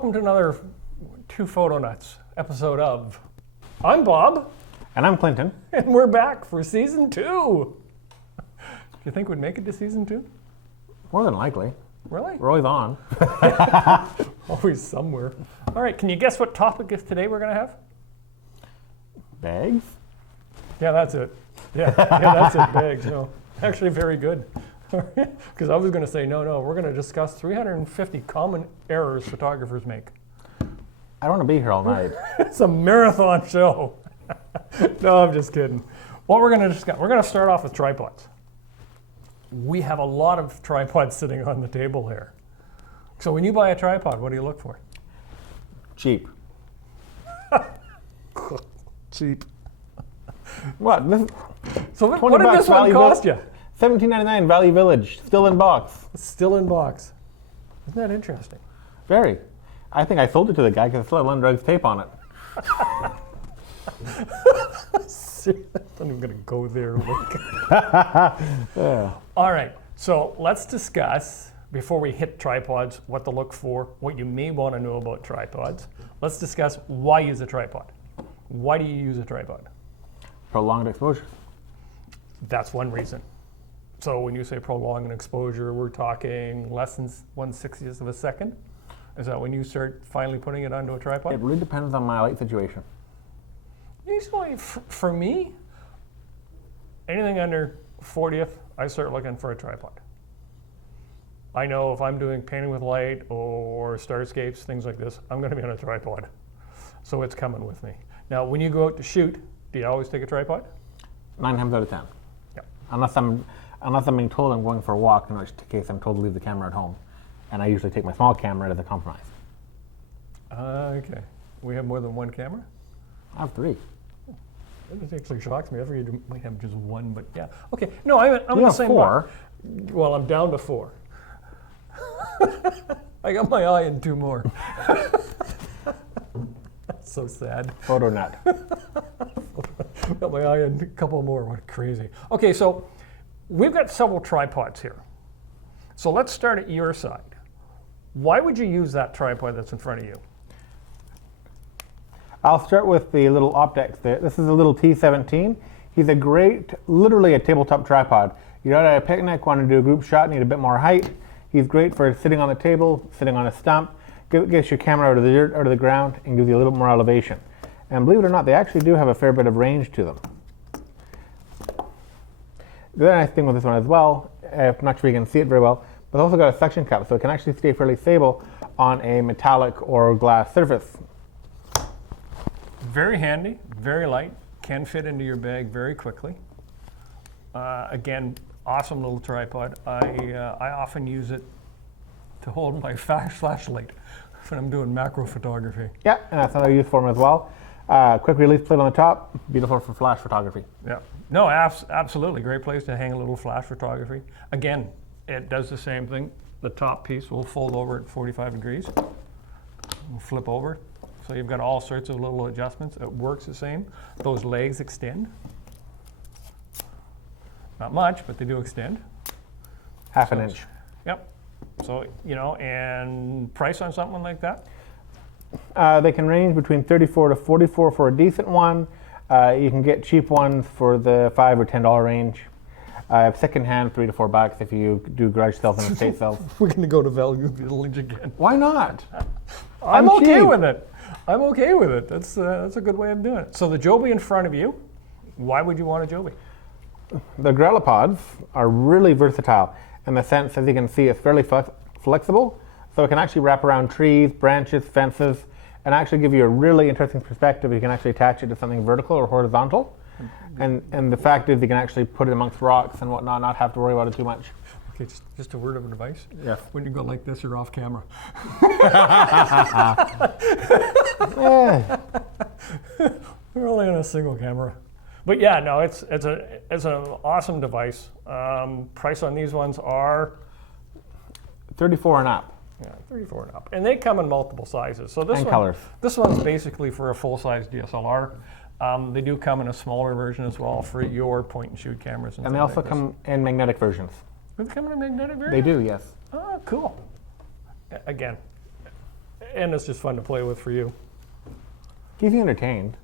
Welcome to another Two Photo Nuts episode of I'm Bob. And I'm Clinton. And we're back for season 2. Do you think we'd make it to season 2? More than likely. Really? We're always on. Always somewhere. All right, can you guess what topic is today we're going to have? Bags? Yeah, that's it. Yeah, that's it, bags. No, actually very good. Because I was going to say, no, we're going to discuss 350 common errors photographers make. I don't want to be here all night. It's a marathon show. No, I'm just kidding. What we're going to discuss, we're going to start off with tripods. We have a lot of tripods sitting on the table here. So when you buy a tripod, what do you look for? Cheap. Cheap. What? So what 20 did bucks this one Value cost you? $17.99 Valley Village, still in box. It's still in box. Isn't that interesting? Very. I think I sold it to the guy because it still had London Drugs tape on it. I'm even going to go there. Yeah. All right, so let's discuss, before we hit tripods, what to look for, what you may want to know about tripods. Let's discuss why use a tripod. Why do you use a tripod? Prolonged exposure. That's one reason. So when you say prolonged exposure, we're talking less than 1/60th of a second? Is that when you start finally putting it onto a tripod? It really depends on my light situation. Usually, for me, anything under 40th, I start looking for a tripod. I know if I'm doing painting with light or starscapes, things like this, I'm going to be on a tripod. So it's coming with me. Now, when you go out to shoot, do you always take a tripod? 9 times out of 10. Yeah. Unless I'm being told I'm going for a walk, in which case I'm told to leave the camera at home. And I usually take my small camera as a compromise. Okay. We have more than one camera? I have 3. It actually shocks me. I figured you might have just one, but yeah. Okay. No, I'm You the have same 4. one. Well, I'm down to 4. I got my eye in 2 more. That's so sad. Photo nut. Got my eye in a couple more. What crazy. Okay, so we've got several tripods here. So let's start at your side. Why would you use that tripod that's in front of you? I'll start with the little Optex. This is a little T17. He's a great, literally a tabletop tripod. You're out at a picnic, want to do a group shot, need a bit more height. He's great for sitting on the table, sitting on a stump. Gets your camera out of the dirt, out of the ground, and gives you a little more elevation. And believe it or not, they actually do have a fair bit of range to them. The other nice thing with this one as well, I'm not sure you can see it very well, but it's also got a suction cup, so it can actually stay fairly stable on a metallic or glass surface. Very handy, very light, can fit into your bag very quickly. Again, awesome little tripod. I often use it to hold my flashlight when I'm doing macro photography. Yeah, and that's another use for them as well. Quick release plate on the top, beautiful for flash photography. Yeah, no, absolutely, great place to hang a little flash photography. Again, it does the same thing. The top piece will fold over at 45 degrees. We'll flip over. So you've got all sorts of little adjustments. It works the same. Those legs extend. Not much, but they do extend. Half an inch. Yep. So, and price on something like that? They can range between 34 to 44 for a decent one. You can get cheap ones for the $5 or $10 range. Secondhand, $3 to $4 if you do garage sales and estate sales. We're going to go to Value Village again. Why not? I'm okay cheap. with it. I'm okay with it. That's a good way of doing it. So the Joby in front of you, why would you want a Joby? The Grellipods are really versatile in the sense, as you can see, it's fairly flexible. So it can actually wrap around trees, branches, fences, and actually give you a really interesting perspective. You can actually attach it to something vertical or horizontal. And the fact is you can actually put it amongst rocks and whatnot, not have to worry about it too much. Okay, just a word of advice. Yes. When you go like this, you're off camera. Yeah. We're only on a single camera. But yeah, no, it's an awesome device. Price on these ones are 34 and up. Yeah, 34 and up. And they come in multiple sizes. So this colors. This one's basically for a full-size DSLR. They do come in a smaller version as well for your point-and-shoot cameras. And they also come in magnetic versions. Do they come in a magnetic version? They do, yes. Oh, cool. Again, and it's just fun to play with for you. Keep you entertained.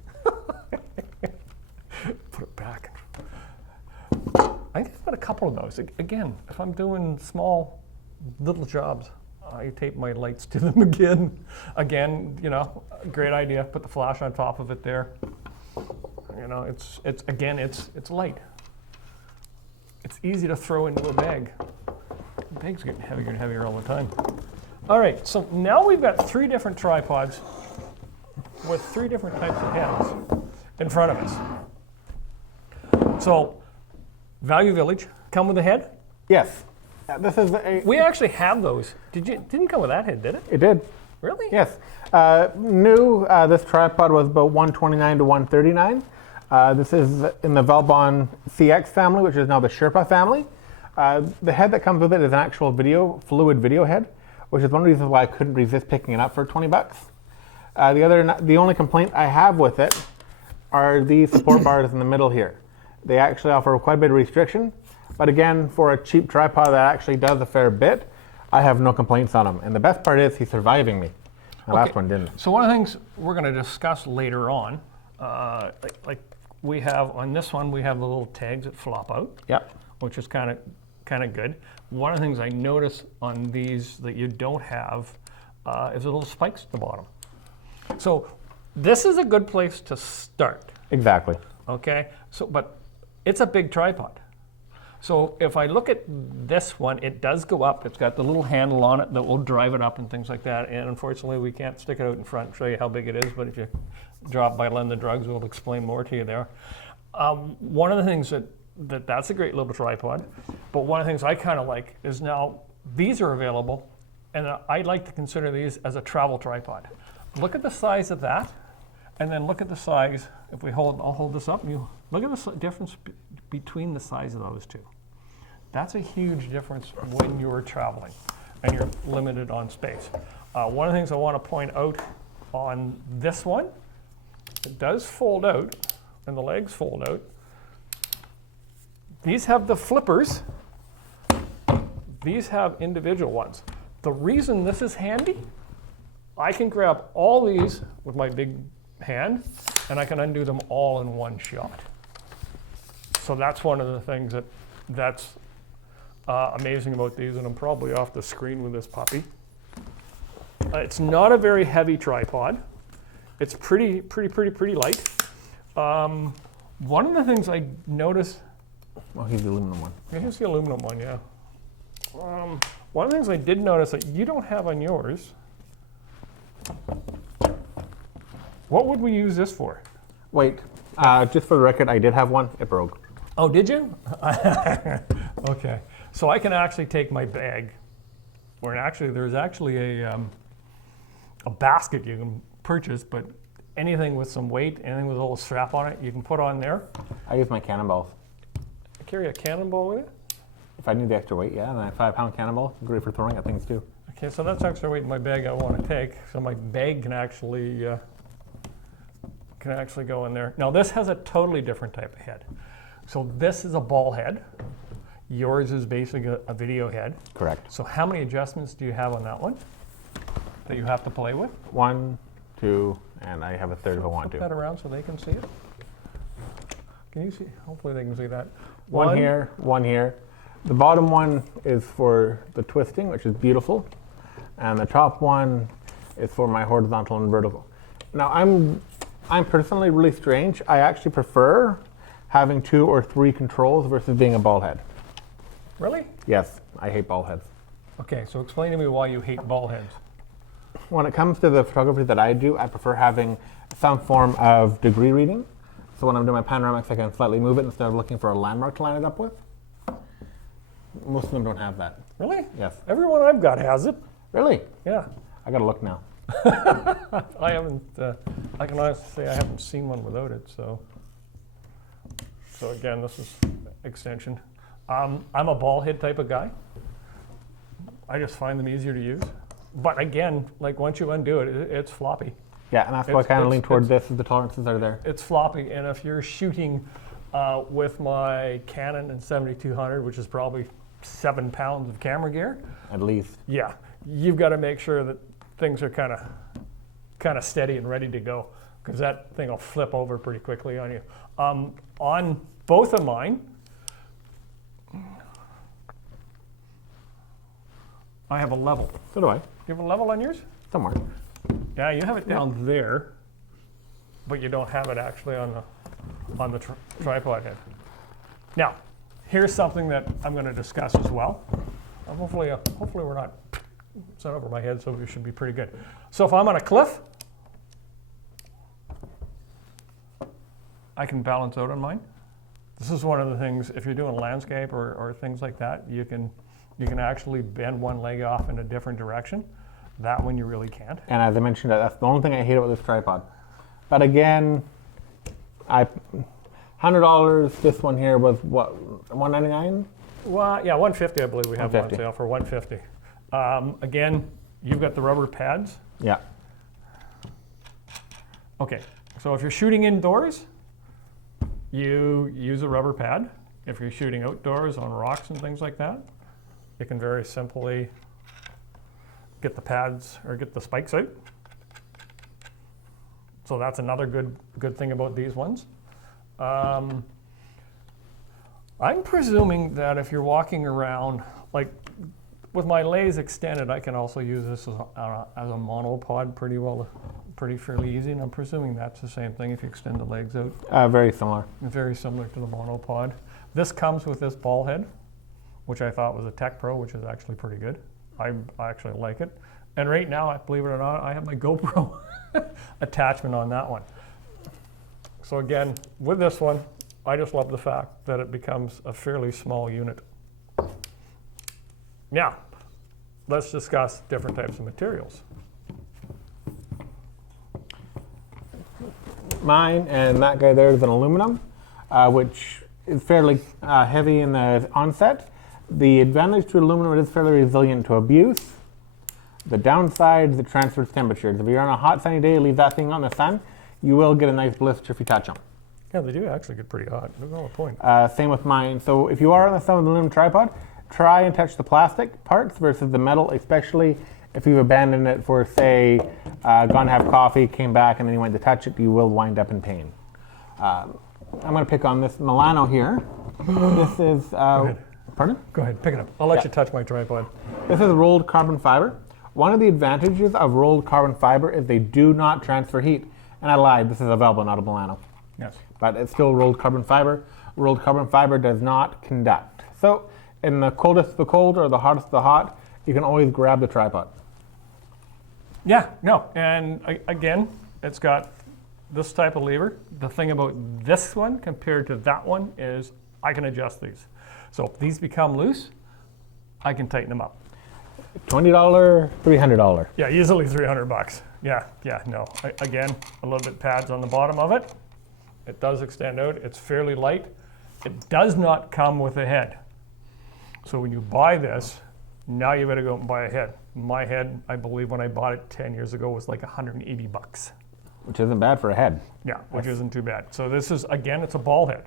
Put it back. I think I've got a couple of those. Again, if I'm doing small, little jobs, I tape my lights to them again. Again, you know, great idea. Put the flash on top of it there. You know, it's light. It's easy to throw into a bag. The bag's getting heavier and heavier all the time. All right, so now we've got 3 different tripods with 3 different types of heads in front of us. So, Value Village, come with a head? Yes. This is a. We actually have those. Didn't come with that head, did it? It did. Really? Yes. New. This tripod was about $129 to $139. This is in the Velbon CX family, which is now the Sherpa family. The head that comes with it is an actual fluid video head, which is one reason why I couldn't resist picking it up for $20. The only complaint I have with it are these support bars in the middle here. They actually offer quite a bit of restriction, but again, for a cheap tripod that actually does a fair bit, I have no complaints on him. And the best part is he's surviving me. The last one didn't. So one of the things we're going to discuss later on, like we have on this one, we have the little tags that flop out. Yep. Which is kind of good. One of the things I notice on these that you don't have is the little spikes at the bottom. So this is a good place to start. Exactly. Okay. So, but it's a big tripod. So if I look at this one, it does go up. It's got the little handle on it that will drive it up and things like that. And unfortunately, we can't stick it out in front and show you how big it is. But if you drop by London Drugs, we'll explain more to you there. One of the things that's a great little tripod. But one of the things I kind of like is now these are available, and I like to consider these as a travel tripod. Look at the size of that, and then look at the size. If we I'll hold this up, and you look at the difference between the size of those two. That's a huge difference when you're traveling and you're limited on space. One of the things I want to point out on this one, it does fold out, and the legs fold out. These have the flippers. These have individual ones. The reason this is handy, I can grab all these with my big hand, and I can undo them all in one shot. So that's one of the things that's amazing about these, and I'm probably off the screen with this puppy. It's not a very heavy tripod. It's pretty light. One of the things I noticed. Well, he's the aluminum one. Yeah, here's the aluminum one, yeah. One of the things I did notice that you don't have on yours. What would we use this for? Wait, just for the record, I did have one. It broke. Oh, did you? Okay. So I can actually take my bag, or there's actually a basket you can purchase, but anything with some weight, anything with a little strap on it, you can put on there. I use my cannonballs. Carry a cannonball with it? If I need the extra weight, yeah, and a 5-pound cannonball, great for throwing at things too. Okay, so that's extra weight in my bag I want to take. So my bag can actually go in there. Now this has a totally different type of head. So this is a ball head. Yours is basically a video head. Correct. So how many adjustments do you have on that one that you have to play with? 1, 2, and I have a third if I want Flip to. that around so they can see it. Can you see? Hopefully they can see that. One here, one here. The bottom one is for the twisting, which is beautiful. And the top one is for my horizontal and vertical. Now I'm personally really strange. I actually prefer having 2 or 3 controls versus being a ball head. Really? Yes, I hate ball heads. Okay, so explain to me why you hate ball heads. When it comes to the photography that I do, I prefer having some form of degree reading. So when I'm doing my panoramics, I can slightly move it instead of looking for a landmark to line it up with. Most of them don't have that. Really? Yes. Everyone I've got has it. Really? Yeah. I gotta look now. I haven't, I can honestly say I haven't seen one without it, so again, this is extension. I'm a ball head type of guy. I just find them easier to use. But again, like once you undo it, it's floppy. Yeah, and that's why I kind of lean towards this, as the tolerances are there. It's floppy, and if you're shooting with my Canon and 7200, which is probably 7 pounds of camera gear, At least. yeah, you've got to make sure that things are kind of steady and ready to go, because that thing will flip over pretty quickly on you. On both of mine, I have a level. So do I. You have a level on yours? Somewhere. Yeah, you have it down there, but you don't have it actually on the tripod head. Now, here's something that I'm going to discuss as well. Hopefully we're not set over my head, so we should be pretty good. So if I'm on a cliff, I can balance out on mine. This is one of the things, if you're doing landscape or things like that, you can actually bend one leg off in a different direction. That one you really can't. And as I mentioned, that's the only thing I hate about this tripod. But again, $100. This one here was what, $199? Well, yeah, 150. I believe we have one on 150. sale for 150. Again, you've got the rubber pads. Yeah. Okay, so if you're shooting indoors, you use a rubber pad. If you're shooting outdoors on rocks and things like that, you can very simply get the pads or get the spikes out. So that's another good thing about these ones. I'm presuming that if you're walking around, like with my legs extended, I can also use this as a monopod pretty fairly easy. And I'm presuming that's the same thing if you extend the legs out. Very similar. Very similar to the monopod. This comes with this ball head, which I thought was a Tech Pro, which is actually pretty good. I actually like it. And right now, believe it or not, I have my GoPro attachment on that one. So again, with this one, I just love the fact that it becomes a fairly small unit. Now, let's discuss different types of materials. Mine and that guy there is an aluminum, which is fairly heavy in the onset. The advantage to aluminum, it is fairly resilient to abuse. The downside is it transfers temperatures. If you're on a hot sunny day, leave that thing out in the sun, you will get a nice blister if you touch them. Yeah, they do actually get pretty hot. There's no point. Same with mine. So if you are on the sun with an aluminum tripod, try and touch the plastic parts versus the metal, especially if you've abandoned it for, say, gone to have coffee, came back, and then you went to touch it, you will wind up in pain. I'm going to pick on this Milano here. This is, pardon? Go ahead, pick it up. I'll let you touch my tripod. This is rolled carbon fiber. One of the advantages of rolled carbon fiber is they do not transfer heat. And I lied, this is a Velva, not a Milano. Yes. But it's still rolled carbon fiber. Rolled carbon fiber does not conduct. So in the coldest the cold or the hottest the hot, you can always grab the tripod. Yeah, no, and again, it's got this type of lever. The thing about this one compared to that one is I can adjust these. So if these become loose, I can tighten them up. $20, $300. Yeah, easily $300. Yeah, no. Again, a little bit pads on the bottom of it. It does extend out. It's fairly light. It does not come with a head. So when you buy this, now you better go out and buy a head. My head, I believe when I bought it 10 years ago, was like $180. Which isn't bad for a head. Yeah, which isn't too bad. So this is, again, it's a ball head.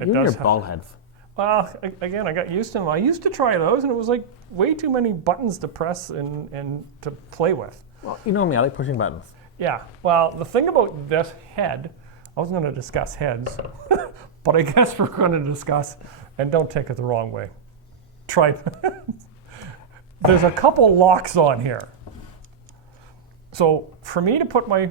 You and your ball heads. Well, again, I got used to them. I used to try those, and it was like way too many buttons to press and to play with. Well, you know me, I like pushing buttons. Yeah, well, the thing about this head, I was going to discuss heads, but I guess we're going to discuss, and don't take it the wrong way, there's a couple locks on here. So for me to put my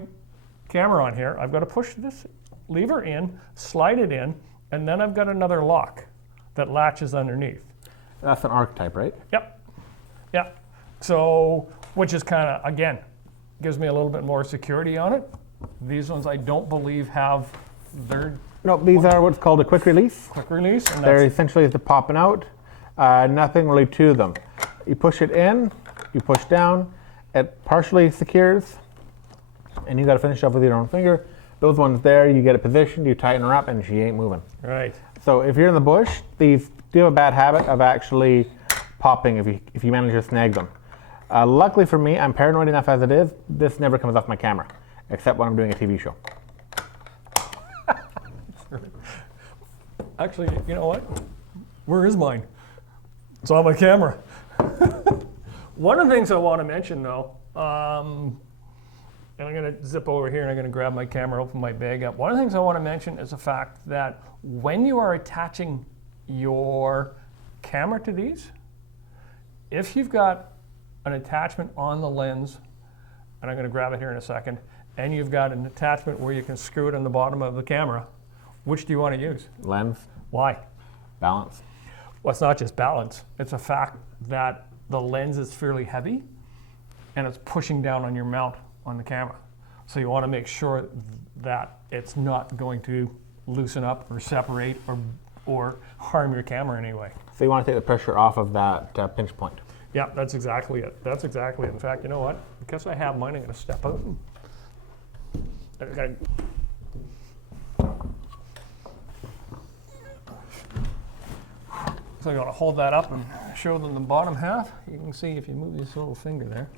camera on here, I've got to push this lever in, slide it in, and then I've got another lock that latches underneath. That's an archetype, right? Yep. So, which is kind of, again, gives me a little bit more security on it. These ones I don't believe have their No, these are what's called a quick release. quick release. And They're that's, essentially just popping out. Nothing really to them. You push it in, you push down, it partially secures, and you got to finish off with your own finger. Those ones there, you get it positioned, you tighten her up, and she ain't moving. right. So if you're in the bush, these do have a bad habit of actually popping if you manage to snag them. Luckily for me, I'm paranoid enough as it is, this never comes off my camera, except when I'm doing a TV show. Actually, you know what? Where is mine? It's on my camera. One of the things I want to mention though, and I'm going to zip over here and I'm going to grab my camera, open my bag up. One of the things I want to mention is the fact that when you are attaching your camera to these, if you've got an attachment on the lens, and I'm going to grab it here in a second, and you've got an attachment where you can screw it on the bottom of the camera, which do you want to use? Lens, Why? balance. Well, it's not just balance. It's a fact that the lens is fairly heavy and it's pushing down on your mount on the camera. So you want to make sure that it's not going to loosen up or separate or harm your camera in any way. So you want to take the pressure off of that pinch point. Yeah, that's exactly it. That's exactly it. In fact, you know what? Because I have mine, I'm going to step out. So I'm going to hold that up and show them the bottom half. You can see if you move this little finger there,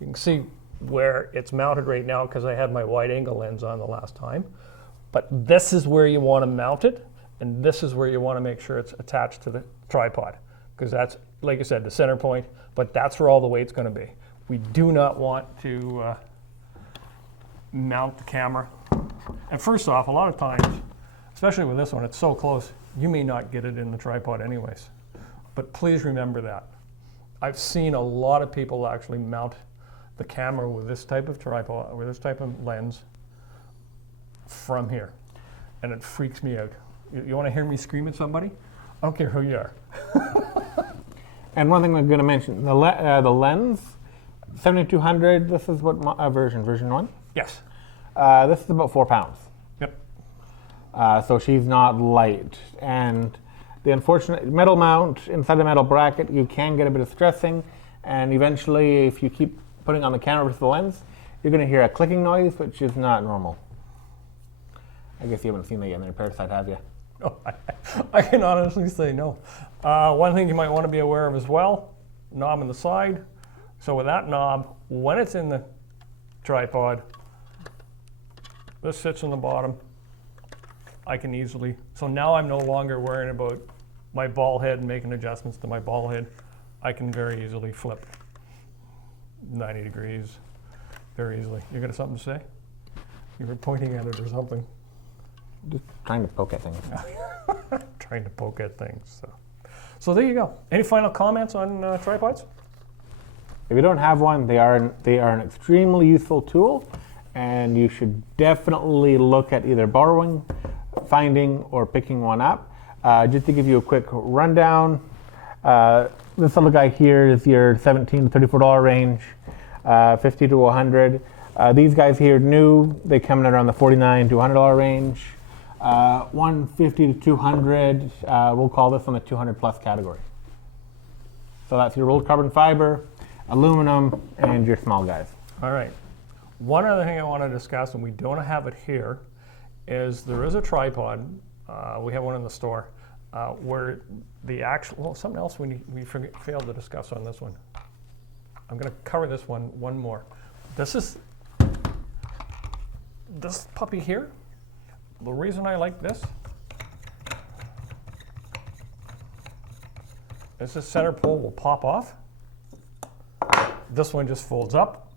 you can see where it's mounted right now because I had my wide angle lens on the last time. But this is where you want to mount it, and this is where you want to make sure it's attached to the tripod, because that's, like I said, the center point, but that's where all the weight's going to be. We do not want to mount the camera. And first off, a lot of times, especially with this one, it's so close, you may not get it in the tripod anyways. But please remember that. I've seen a lot of people actually mount the camera with this type of tripod, with this type of lens from here. And it freaks me out. You want to hear me scream at somebody? I don't care who you are. And one thing I'm going to mention, the lens, 7200, this is what version 1? Yes. This is about 4 pounds. Yep. So she's not light. And the unfortunate metal mount inside the metal bracket, you can get a bit of stressing. And eventually, if you keep putting on the camera versus the lens, you're going to hear a clicking noise, which is not normal. I guess you haven't seen that yet in the repair side, have you? No, I can honestly say no. One thing you might want to be aware of as well, knob on the side. So with that knob, when it's in the tripod, this sits on the bottom. I can easily, so now I'm no longer worrying about my ball head and making adjustments to my ball head. I can very easily flip 90 degrees very easily. You got something to say? You were pointing at it or something. Just trying to poke at things. Trying to poke at things. So there you go. Any final comments on tripods? If you don't have one, they are an extremely useful tool, and you should definitely look at either borrowing, finding, or picking one up. Just to give you a quick rundown, this little guy here is your $17 to $34 range, $50 to $100. These guys here new, they come in around the $49 to $100 range. $150 to $200, we'll call this one the 200 plus category. So that's your rolled carbon fiber, aluminum, and your small guys. All right. One other thing I want to discuss, and we don't have it here, is there is a tripod. We have one in the store where the actual, well, something else we failed to discuss on this one. I'm going to cover this one more. This puppy here. The reason I like this is this center pole will pop off. This one just folds up,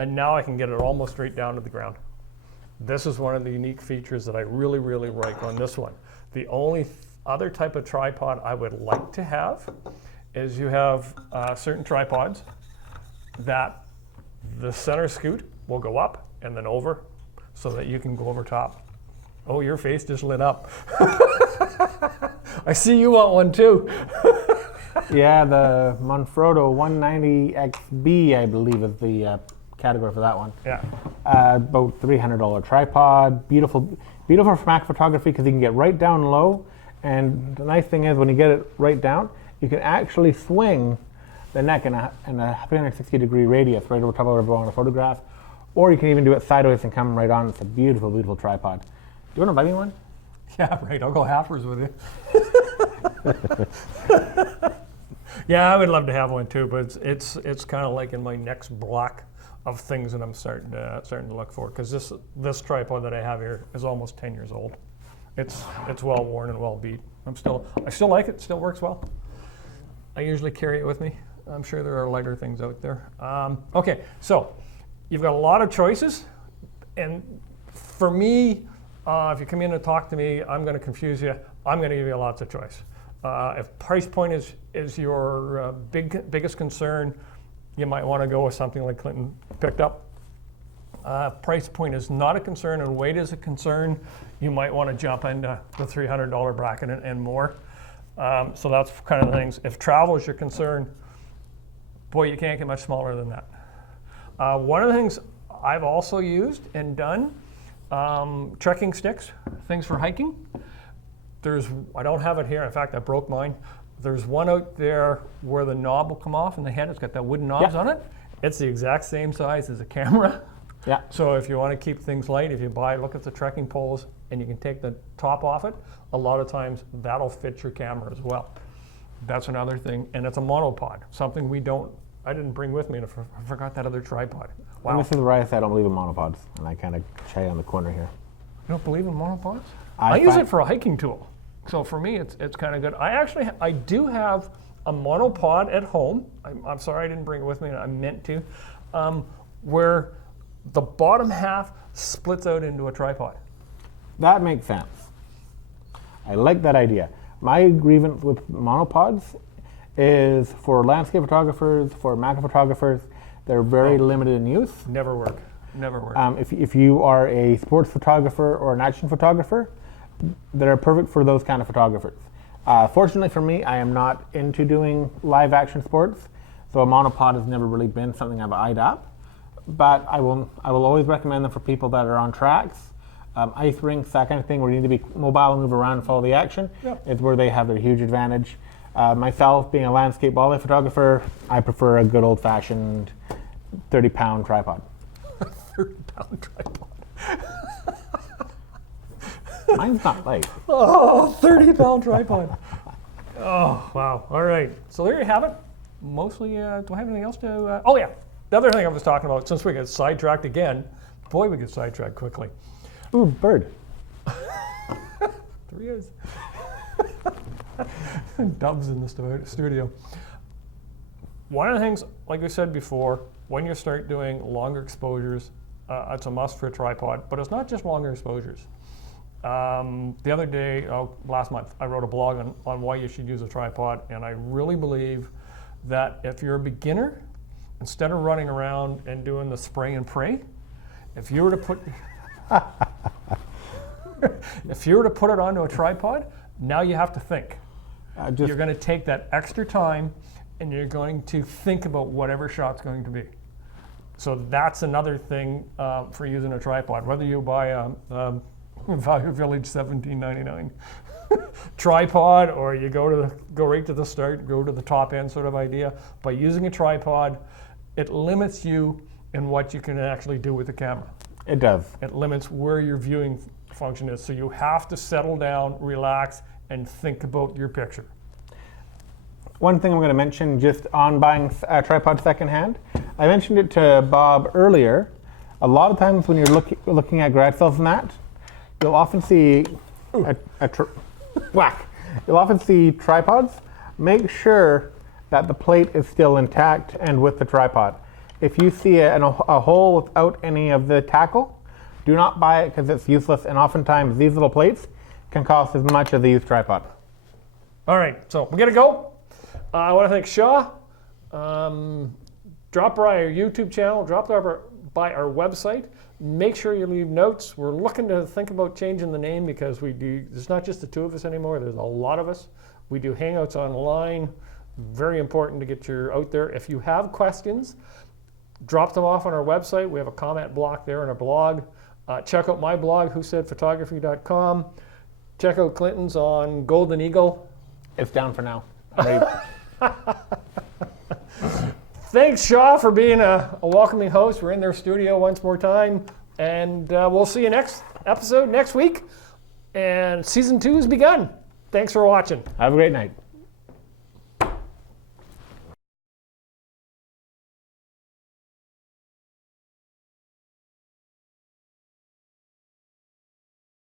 and now I can get it almost straight down to the ground. This is one of the unique features that I really, really like on this one. The only other type of tripod I would like to have is you have certain tripods that the center scoot will go up and then over so that you can go over top. Oh, your face just lit up. I see you want one too. Yeah, the Manfrotto 190XB, I believe, is the category for that one. Yeah. About $300 tripod. Beautiful for Mac photography because you can get right down low. And the nice thing is when you get it right down, you can actually swing the neck in a 360-degree radius right over top of whatever you want to photograph. Or you can even do it sideways and come right on. It's a beautiful, beautiful tripod. Do you want to buy me one? Yeah, right. I'll go halfers with you. Yeah, I would love to have one too, but it's kind of like in my next block of things that I'm starting to look for, because this tripod that I have here is almost 10 years old. It's well worn and well beat. I still like it. Still works well. I usually carry it with me. I'm sure there are lighter things out there. Okay, so you've got a lot of choices, and for me, if you come in and talk to me, I'm going to confuse you. I'm going to give you lots of choice. If price point is your biggest concern, you might want to go with something like Clinton picked up. Price point is not a concern and weight is a concern. You might want to jump into the $300 bracket and more. So that's kind of the things. If travel is your concern, boy, you can't get much smaller than that. One of the things I've also used and done, trekking sticks, things for hiking. I don't have it here. In fact, I broke mine. There's one out there where the knob will come off in the head. It's got that wooden knobs on it. It's the exact same size as a camera. Yeah. So if you want to keep things light, if you look at the trekking poles and you can take the top off it, a lot of times that'll fit your camera as well. That's another thing. And it's a monopod, something I didn't bring with me, and I forgot that other tripod. Wow. And this is where I say I don't believe in monopods, and I kind of shy on the corner here. You don't believe in monopods? I use it for a hiking tool. So for me, it's kind of good. I do have a monopod at home. I'm sorry I didn't bring it with me, and I meant to, where the bottom half splits out into a tripod. That makes sense. I like that idea. My grievance with monopods is for landscape photographers, for macro photographers, they're very limited in use. Never work. If you are a sports photographer or an action photographer, they're perfect for those kind of photographers. Fortunately for me, I am not into doing live action sports, so a monopod has never really been something I've eyed up. But I will always recommend them for people that are on tracks, ice rinks, that kind of thing, where you need to be mobile and move around and follow the action. Yep. Is where they have their huge advantage. Myself, being a landscape wildlife photographer, I prefer a good old-fashioned 30-pound tripod. 30-pound tripod. Mine's not light. Oh, 30-pound tripod. Oh, wow. All right. So there you have it. Mostly, do I have anything else to... oh, yeah. The other thing I was talking about, since we get sidetracked again, boy, we get sidetracked quickly. Ooh, bird. There he is. Doves in the studio. One of the things, like we said before, when you start doing longer exposures, it's a must for a tripod, but it's not just longer exposures. The other day, last month, I wrote a blog on why you should use a tripod, and I really believe that if you're a beginner, instead of running around and doing the spray and pray, if you were to put it onto a tripod, now you have to think. You're going to take that extra time and you're going to think about whatever shot's going to be. So that's another thing for using a tripod. Whether you buy a Value Village $17.99 tripod, or you go right to the start, go to the top end sort of idea. By using a tripod, it limits you in what you can actually do with the camera. It does. It limits where your viewing function is. So you have to settle down, relax, and think about your picture. One thing I'm going to mention just on buying a tripod secondhand, I mentioned it to Bob earlier. A lot of times when you're looking at garage sales and that, you'll often see You'll often see tripods. Make sure that the plate is still intact and with the tripod. If you see a hole without any of the tackle, do not buy it because it's useless, and oftentimes these little plates can cost as much as a used tripod. All right, so we gotta go. I want to thank Shaw. Drop by our YouTube channel, drop by our website. Make sure you leave notes. We're looking to think about changing the name because there's not just the two of us anymore, there's a lot of us. We do Hangouts online. Very important to get you out there. If you have questions, drop them off on our website. We have a comment block there in our blog. Check out my blog, whosaidphotography.com. Check out Clinton's on Golden Eagle. It's down for now. Thanks, Shaw, for being a welcoming host. We're in their studio once more time. And we'll see you next episode next week. And season 2 has begun. Thanks for watching. Have a great night.